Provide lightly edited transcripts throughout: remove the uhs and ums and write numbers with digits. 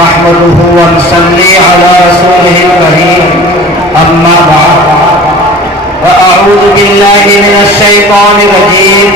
نحمده ونصلي على رسوله الكريم أما بعد فأعوذ بالله من الشيطان الرجيم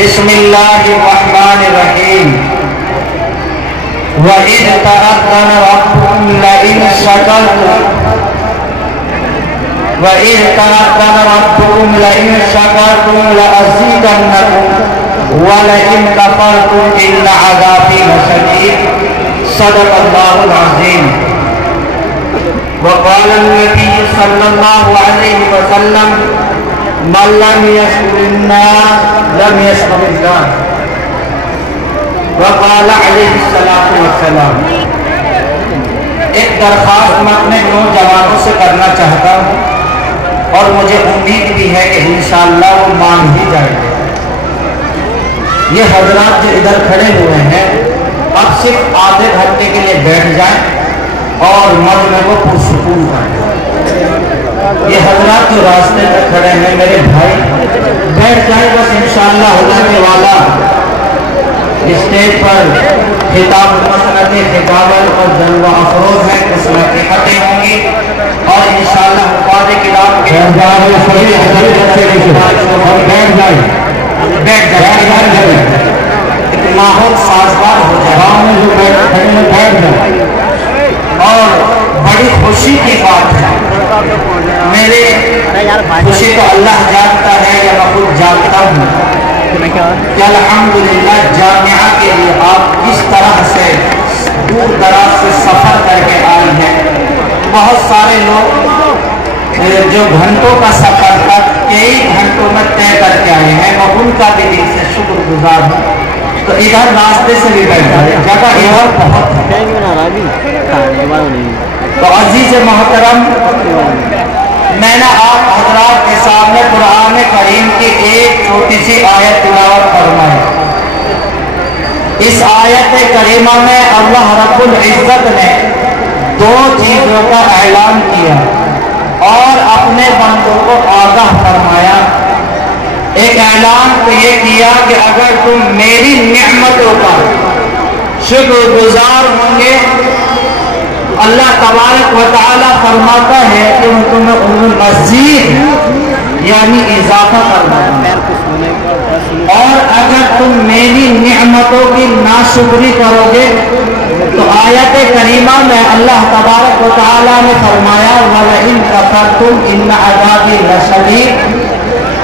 بسم الله الرحمن الرحيم وَإِذْ تَأَذَّنَ رَبُّكُمْ لَئِنْ شَكَرْتُمْ لَأَزِيدَنَّكُمْ وَلَئِنْ كَفَرْتُمْ إِنَّ عَذَابِي لَشَدِيدٌ صدق الله العظيم. وقال النبي صلى الله عليه وسلم من لم يشكر الناس لم يشكر الله. وقال علیہ الصلوۃ والسلام. ایک درخواست میں اپنے نوجوانوں سے کرنا چاہتا ہوں اور مجھے امید بھی ہے کہ انشاءاللہ وہ مان ہی جائے گا. یہ حضرات جو ادھر کھڑے ہوئے ہیں اب صرف آدھے گھنٹے کے لیے بیٹھ جائیں اور مجمع کو پرسکون کریں. یہ حضرات جو راستے میں کھڑے ہیں میرے بھائی بیٹھ جائیں بس. انشاءاللہ ہونے والا اسٹیج پر خطاب مسند خطابت اور جلوہ افروز ہے اس میں حقیقتیں ہوں گی اور انشاءاللہ حفاظ کلام بیٹھ جائے ایک ماحول سازگار ہو جائے اور بڑی خوشی کی بات ہے. میرے خوشی تو اللہ جانتا ہے یا میں خود جانتا ہوں کہ الحمدللہ جامعہ کے لیے آپ کس طرح سے دور دراز سے سفر کر کے آئے ہیں. بہت سارے لوگ جو گھنٹوں کا سفر تھا کئی گھنٹوں میں طے کر کے آئے ہیں میں ان کا بھی دل سے شکر گزار ہوں. تو ادھر راستے سے بھی بیٹھا ہے جگہ ادھر بہت ہے. تو عزیز محترم میں نے آپ حضرات کے سامنے قرآن کریم کی ایک چھوٹی سی آیت تلاوت فرمائی. اس آیت کریمہ میں اللہ رب العزت نے دو چیزوں کا اعلان کیا اور اپنے بندوں کو آگاہ فرمایا. ایک اعلان تو یہ کیا کہ اگر تم میری نعمتوں کا شکر گزار ہوں گے اللہ تبارک و تعالی فرماتا ہے کہ میں تمہیں مزید یعنی اضافہ کرنا ہے. اور اگر تم میری نعمتوں کی ناشکری کرو گے تو آیت کریمہ میں اللہ تبارک و تعالی نے فرمایا وَلَئِن كَفَرْتُمْ إِنَّ عَذَابِي لَشَدِيدٌ.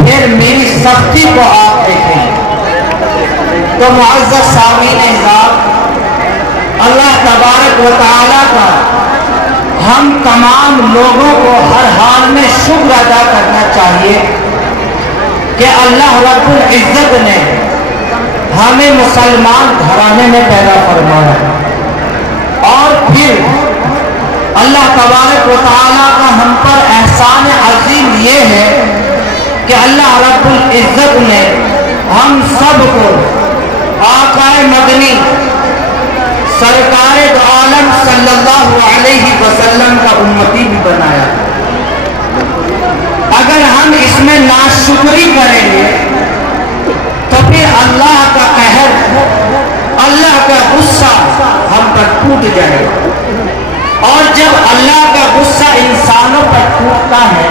پھر میری سختی کو آپ دیکھیں. تو معزز سامعین احترام اللہ تبارک و تعالی کا ہم تمام لوگوں کو ہر حال میں شکر ادا کرنا چاہیے کہ اللہ رب العزت نے ہمیں مسلمان گھرانے میں پیدا فرمایا. اور پھر اللہ تبارک و تعالی کا ہم پر احسان عظیم یہ ہے کہ اللہ رب العزت نے ہم سب کو آقا مدنی سرکار دو عالم صلی اللہ علیہ وسلم کا امتی بھی بنایا. اگر ہم اس میں ناشکری کریں گے تو پھر اللہ کا قہر اللہ کا غصہ ہم پر ٹوٹ جائے گا. اور جب اللہ کا غصہ انسانوں پر ٹوٹتا ہے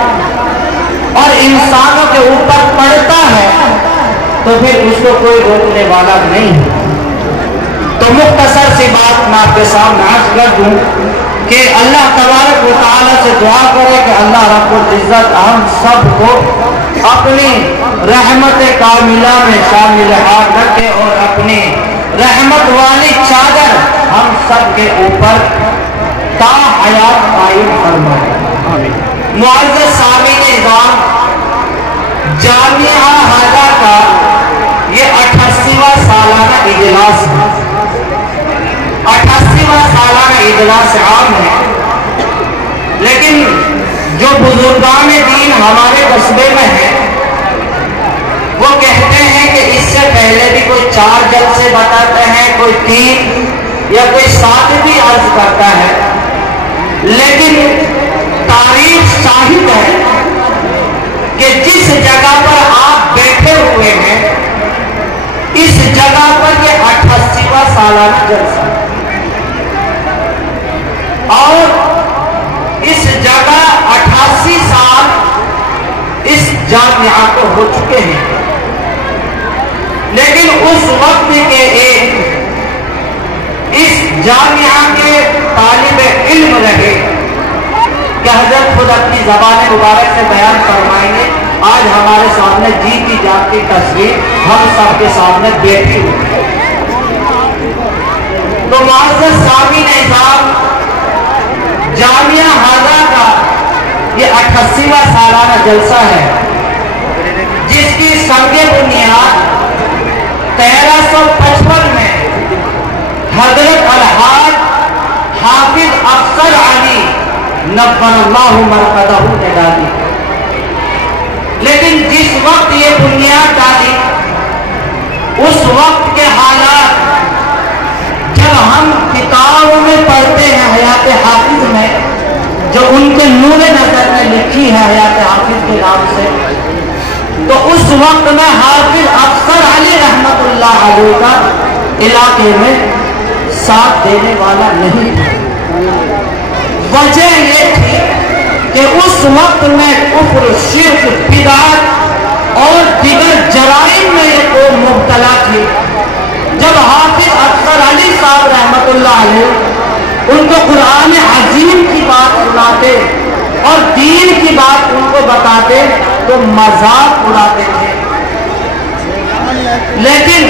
اور انسانوں کے اوپر پڑتا ہے تو پھر اس کو کوئی روکنے والا نہیں ہے. تو مختصر سی بات میں آپ کے سامنے عرض کر دوں کہ اللہ تبارک و تعالی سے دعا کرے کہ اللہ رب العزت ہم سب کو اپنی رحمت کاملہ میں شامل حال رکھے اور اپنی رحمت والی چادر ہم سب کے اوپر تا حیات قائم فرمائے. معزز سامعین اعزاز جامعہ ہاجہ کا یہ 88واں سالانہ اجلاس ہے. 88واں سالانہ اجلاس عام ہے. لیکن جو بزرگان دین ہمارے قصبے میں ہیں وہ کہتے ہیں کہ اس سے پہلے بھی کوئی 4 جلسے بتاتے ہیں کوئی 3 یا کوئی 7 بھی عرض کرتا ہے. لیکن تاریخ شاہد ہے کہ جس جگہ پر آپ بیٹھے ہوئے ہیں اس جگہ پر یہ 88واں سالانہ جلسہ. चुके हैं, लेकिन उस वक्त के एक इस जामिया के तालिब इल्म रहे कि हजरत खुद अपनी ज़बान मुबारक से बयान फरमाएंगे। आज हमारे सामने जी की जाती तस्वीर हम सबके सामने बैठी हुई है। तो मुअज़्ज़ज़ सामीन इज़ाम, जामिया हाजा का ये 88वां सालाना जलसा है, जिसकी संगे बुनियाद 1355 में हजरत अलहाज हाफिज अफसर अली नव्वरल्लाहु मरकदहू ने डाली। लेकिन जिस वक्त ये बुनियाद डाली, उस वक्त के हालात जब हम किताबों में पढ़ते हैं, हयात हाफिज में जो उनके नूर नजर में लिखी है हयात हाफिज के नाम से, तो उस वक्त में हाफिज अफसर अली रहमतुल्लाह अलैह का इलाके में साथ देने वाला नहीं था। वजह ये थी कि उस वक्त में कुफ्र, शिर्क, बिदअत और दीगर जराइम में ये कौम मुब्तला थी। जब हाफिज अफसर अली साहब रहमतुल्लाह अलैह उनको कुरान अजीम की बात सुनाते और दीन की बात उनको बताते तो मजाक उड़ाते थे। लेकिन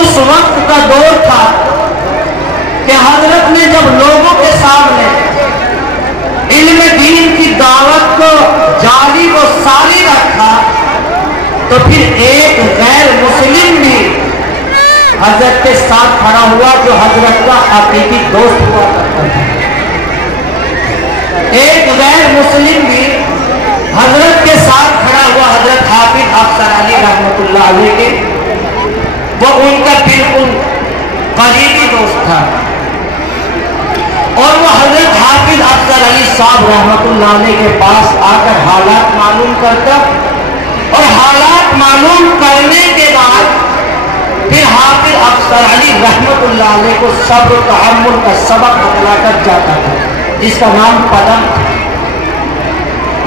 उस वक्त का दौर था कि हजरत ने जब लोगों के सामने इल्म दीन की दावत को जारी व सारी रखा, तो फिर एक गैर मुस्लिम भी हजरत के साथ खड़ा हुआ जो हजरत का हकीकी दोस्त हुआ करता था। एक गैर मुस्लिम भी हजरत के साथ खड़ा हुआ हजरत हाफिज अफसर अली रहमतुल्लाह अलैह के, वो उनका बिल्कुल करीबी दोस्त था। और वो हजरत हाफिज अफसर अली साहब रहमतुल्लाह अलैह के पास आकर हालात मालूम करता और हालात मालूम करने के बाद फिर हाफिज अफसर अली रहमतुल्लाह अलैह को सब्र तहम्मुल का सबक बतलाकर जाता था, जिसका नाम पदम था।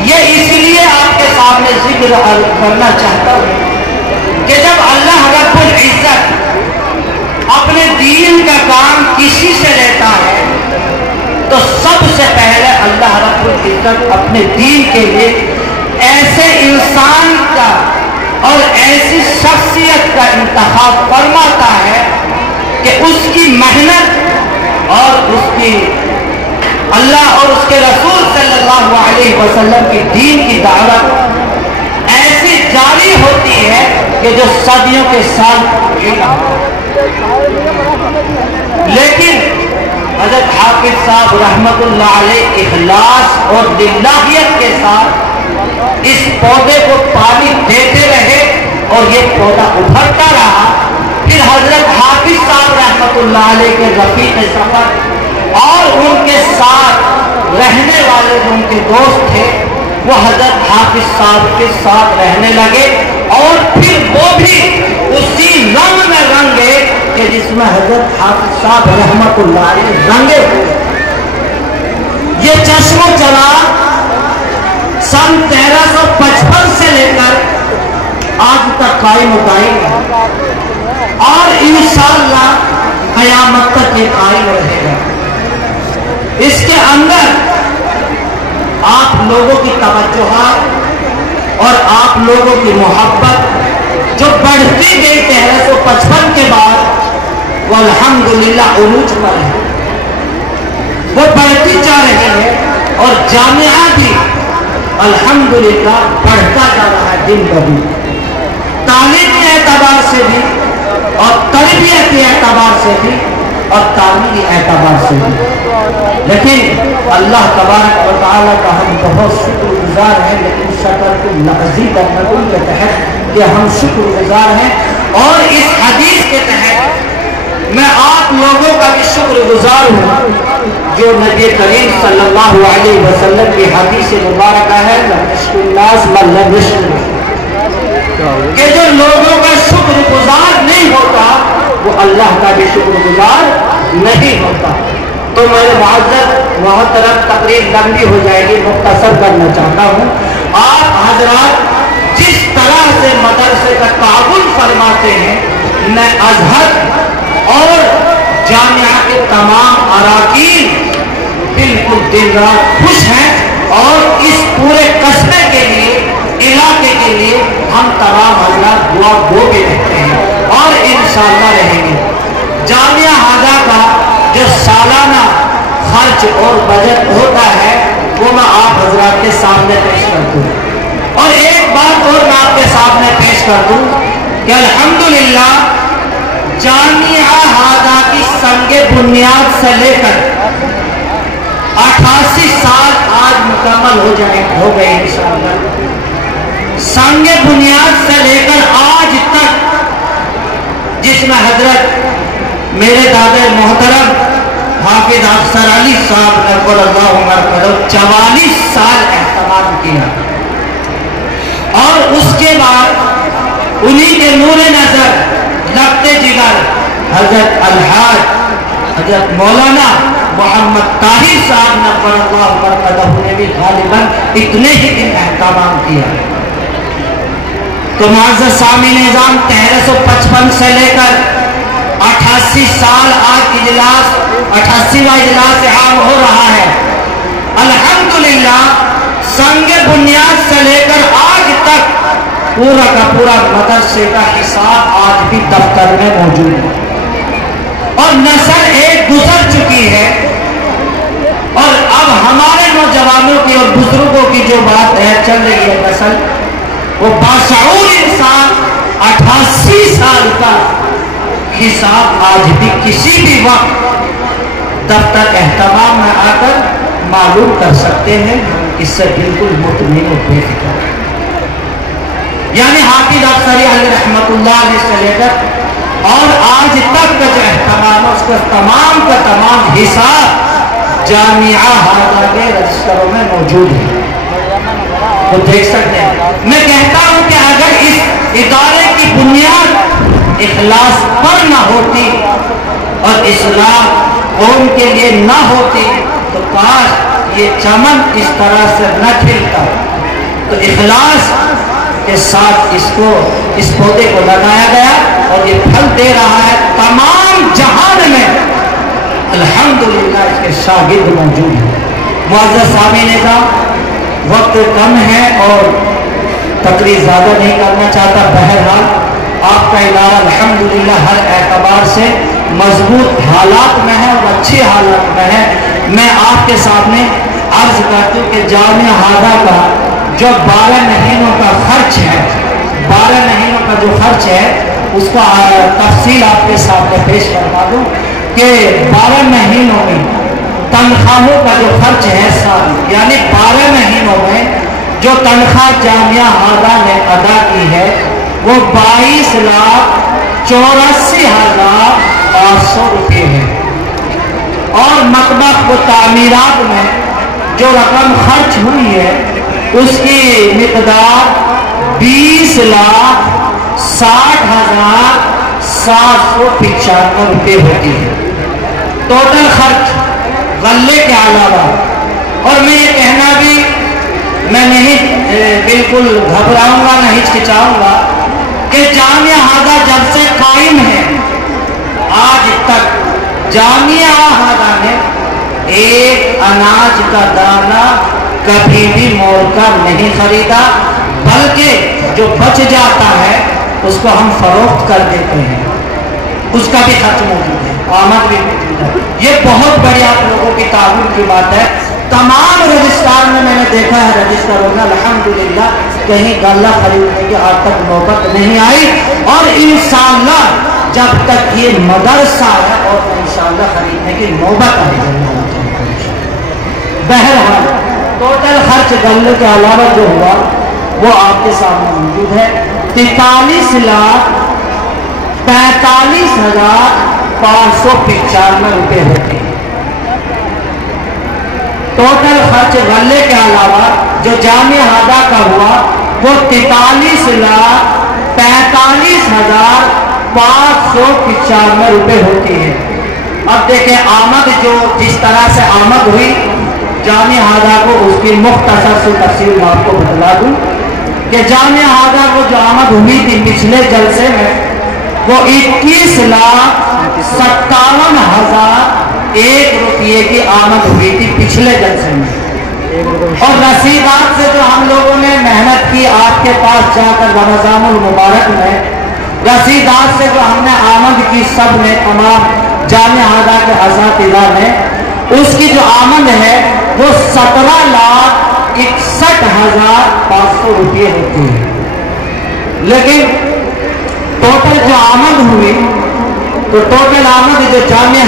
ये इसलिए आपके सामने जिक्र करना चाहता हूं कि जब अल्लाह रब्बुल इज्जत अपने दीन का काम किसी से लेता है तो सबसे पहले अल्लाह रब्बुल इज्जत अपने दीन के लिए ऐसे इंसान का और ऐसी शख्सियत का इंतखाब फरमाता है कि उसकी मेहनत और उसकी अल्लाह और उसके रसूल सल्लल्लाहु अलैहि वसल्लम की दीन की दावत ऐसी जारी होती है कि जो सदियों के साथ। लेकिन हजरत हाफिज साहब रहमतुल्लाह अलैह इखलास और लिल्लाहियत के साथ इस पौधे को पानी देते रहे और ये पौधा उभरता रहा। फिर हजरत हाफिज साहब रहमतुल्लाह अलैह के रफीक सफर और उनके साथ रहने वाले जो उनके दोस्त थे वो हजरत हाफिज साहब के साथ रहने लगे और फिर वो भी उसी रंग में रंगे कि जिसमें हजरत हाफिज साहब रहमतुल्लाह अलैह रंगे हुए। ये चश्मो चला सन 1355 से लेकर आज तक कायम और इंशाअल्लाह क़यामत तक ये कायम रहेगा। इसके अंदर आप लोगों की तवज्जुहात और आप लोगों की मोहब्बत जो बढ़ती गई 1355 के बाद वो अल्हम्दुलिल्लाह उरूज पर है, वो बढ़ती जा रही है और जामिया भी अल्हम्दुलिल्लाह बढ़ता जा रहा है दिन ब दिन, तालीम के एतबार से भी और तरबियत के एतबार से भी और तालीमी एतबार से भी। लेकिन अल्लाह तबारक व तआला का हम बहुत शुक्रगुजार हैं, लेकिन शक्र को नज़ीद के तहत कि हम शुक्रगुजार हैं। और इस हदीस के तहत मैं आप लोगों का भी शुक्रगुजार हूँ जो नबी करीम सल्लल्लाहु अलैहि वसल्लम की हदीस मुबारक है कि जो लोगों का शुक्रगुजार नहीं होता वो अल्लाह का भी शुक्रगुजार नहीं होता। तो मेरे मुअज़्ज़ज़ मोहतरम तकरीर लंबी हो जाएगी, मुख्तसर करना चाहता हूँ। आप हजरात जिस तरह से मदरसे का ताउन फरमाते हैं। मैं अजहर और जामिया के तमाम अराकीन बिल्कुल दिन रात खुश हैं और इस पूरे कस्बे के लिए, इलाके के लिए हम तमाम हजरात दुआ गो भी रहते हैं और इंशाअल्लाह रहेंगे। जामिया हाजा का जो सालाना खर्च और बजट होता है वो मैं आप हजरात के सामने पेश कर दूँ। और एक बात और मैं आपके सामने पेश कर दूँ कि अल्हम्दुलिल्लाह जामिया हाजा की संगे बुनियाद से लेकर 88 साल आज मुकम्मल हो गए इंशाअल्लाह। संगे बुनियाद से लेकर आज तक जिसमें हजरत मेरे दादा मोहतरम हाफिज अफसर अली साहब ने 44 साल एहतमाम किया और उसके बाद उन्हीं के नूर नजर लगते जिगर हजरत अलहाज हजरत मौलाना मोहम्मद ताहिर साहब ने ने भी गालिबन इतने ही दिन एहतमाम किया। तो मुअज़्ज़ज़ सामीन निज़ाम 1355 से लेकर 88 साल आज इजलास 88वां इजलास आम हो रहा है। अल्हम्दुलिल्लाह संगे बुनियाद से लेकर आज तक पूरा का पूरा मदरसे का हिसाब आज भी दफ्तर में मौजूद है और नस्ल एक गुजर चुकी है और अब हमारे नौजवानों की और बुजुर्गों की जो बात है चल रही है नस्ल, वो बाशऊर इंसान 88 साल का हिसाब आज भी किसी भी वक्त दफ्तर एहतमाम में आकर मालूम कर सकते हैं। इससे बिल्कुल मुतमईन और बेफिक्र है। यानी हाफिज अफसरी अलैहि रहमतुल्लाह अलैहि से लेकर और आज तक का जो एहतमाम है उसका तमाम का तमाम हिसाब जामिया हाजा के रजिस्टरों में मौजूद है, तो देख सकते हैं। मैं कहता हूं कि अगर इस इदारे की बुनियाद इखलास पर न होती और इस्लाह कौम के लिए न होती तो काश ये चमन इस तरह से न खिलता। तो इखलास के साथ इसको इस पौधे को लगाया गया और ये फल दे रहा है तमाम जहान में। अल्हम्दुलिल्लाह इसके शागिर्द मौजूद हैं। मुअज़्ज़ज़ सामीन निज़ाम वक्त कम है और तकरीर ज़्यादा नहीं करना चाहता। बहरहाल आपका इदारा अल्हम्दुलिल्लाह हर एतबार से मजबूत हालात में है और अच्छे हालात में है। मैं आपके सामने अर्ज करती हूँ कि जामिया हाजा का जो 12 महीनों का खर्च है, 12 महीनों का जो खर्च है उसका तफसील आपके सामने पेश करवा दूँ कि 12 महीनों में तनख्वाहों का जो खर्च है साल, यानी 12 महीनों में जो तनख्वाह जामिया हाजा ने अदा की है वो 22,84,500 रुपये है। और मकबख व तामीरात में जो रकम खर्च हुई है उसकी मिकदार 20,60,795 रुपये होती है टोटल खर्च गल्ले के अलावा। और मैं ये कहना भी मैं नहीं बिल्कुल घबराऊंगा नहीं हिचकिचाऊंगा कि जामिया हाजा जब से कायम है आज तक जामिया हाजा ने एक अनाज का दाना कभी भी मोल का नहीं खरीदा, बल्कि जो बच जाता है उसको हम फरोख्त कर देते हैं, उसका भी खर्च मौजूद है, आमद भी मौजूद है। ये बहुत बड़ी आप लोगों की तारीफ की बात है। तमाम रजिस्ट्रार में मैंने देखा है रजिस्टरों में अल्हम्दुलिल्लाह कहीं गल्ला खरीदने की आज तक नौबत नहीं आई और इंशाअल्लाह जब तक ये मदरसा है और इंशाअल्लाह खरीदने की नौबत आएगी। बहरहाल टोटल खर्च गल्ले के अलावा जो हुआ वो आपके सामने मौजूद है। 43,45,595 रुपये होते हैं टोटल खर्च गल्ले के अलावा। जो जामिया हाजा का हुआ वो 43,45,595 रुपये होती है। अब देखें आमद जो जिस तरह से आमद हुई जामिया हाजा को उसकी मुख्तसर से तफसील मैं आपको बतला दूं کہ جامعہ ہاضہ کو جو آمد ہوئی تھی پچھلے جلسے میں وہ 21,57,001 روپیے کی آمد ہوئی تھی پچھلے جلسے میں، اور رسیدات سے جو ہم لوگوں نے محنت کی آپ کے پاس جا کر رمضان المبارک میں، رسیدات سے جو ہم نے آمد کی سب نے، تمام جامعہ ہاضہ کے اساتذہ نے، اس کی جو آمد ہے وہ 17,61,500 روپیے ہوتی ہے۔ لیکن ٹوٹل جو آمد ہوئی تو ٹوٹل آمد جو جامعہ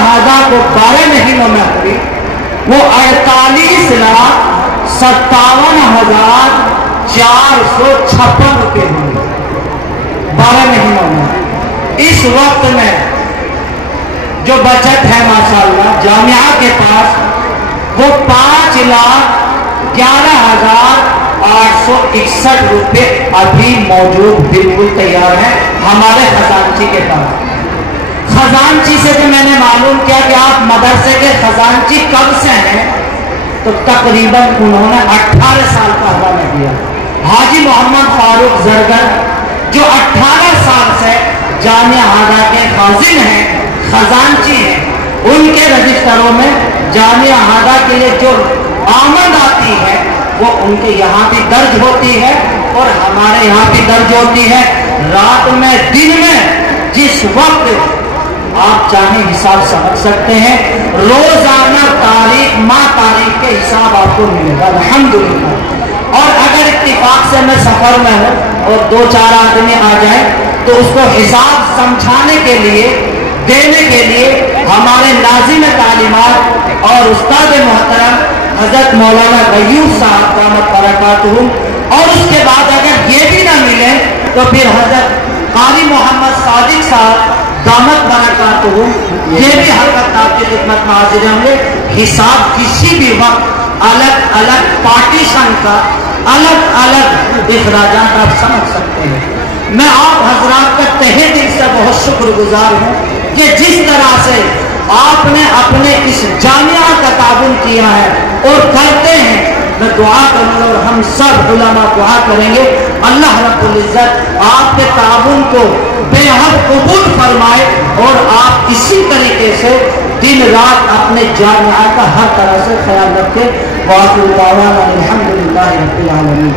ہاضہ کو 12 مہینوں میں ہوئی وہ 48,57,456 روپے ہوئی 12 مہینوں میں۔ اس وقت میں جو بچت ہے ماشاءاللہ جامعہ کے پاس وہ 5,11,861 روپے ابھی موجود بالکل تیار ہے ہمارے خزانچی کے پاس۔ خزانچی سے جو میں نے معلوم کیا کہ آپ مدرسے کے خزانچی کب سے ہیں، تو تقریباً انہوں نے 18 سال کا حوالہ دیا۔ حاجی محمد فاروق زرگر جو 18 سال سے جامعہ ہاضہ کے خازن ہیں، خزانچی ہیں، ان کے رجسٹروں میں جامعہ ہاضہ کے لیے جو آمد آتی ہے وہ ان کے یہاں بھی درج ہوتی ہے اور ہمارے یہاں بھی درج ہوتی ہے۔ رات میں دن میں جس وقت آپ چاہیں حساب سمجھ سکتے ہیں، روزانہ تاریخ ماہ تاریخ کے حساب آپ کو ملے گا الحمدللہ۔ اور اگر اتفاق سے میں سفر میں ہوں اور 2-4 آدمی آ جائیں تو اس کو حساب سمجھانے کے لیے، دینے کے لیے ہمارے ناظم تعلیمات اور استاد محترم حضرت مولانا غیوث صاحب دامت برکاتہ، اور اس کے بعد اگر یہ بھی نہ ملے تو پھر حضرت قاری محمد صادق صاحب دامت برکاتہ یہ بھی حضرت آپ کی خدمت میں حاضر ہوں گے۔ حساب کسی بھی وقت الگ الگ پارٹیشن کا، الگ الگ اخراجات آپ سمجھ سکتے ہیں۔ میں آپ حضرات کا تہہ دل سے بہت شکر گزار ہوں کہ جس طرح سے آپ نے اپنے اس جامعہ کا تعاون کیا ہے اور کرتے ہیں۔ میں دعا کروں گا اور ہم سب علماء دعا کریں گے اللہ رب العزت آپ کے تعاون کو بے حد قبول فرمائے اور آپ اسی طریقے سے دن رات اپنے جامعہ کا ہر طرح سے خیال رکھیں۔ وآخر دعوانا الحمدللہ رب العالمین۔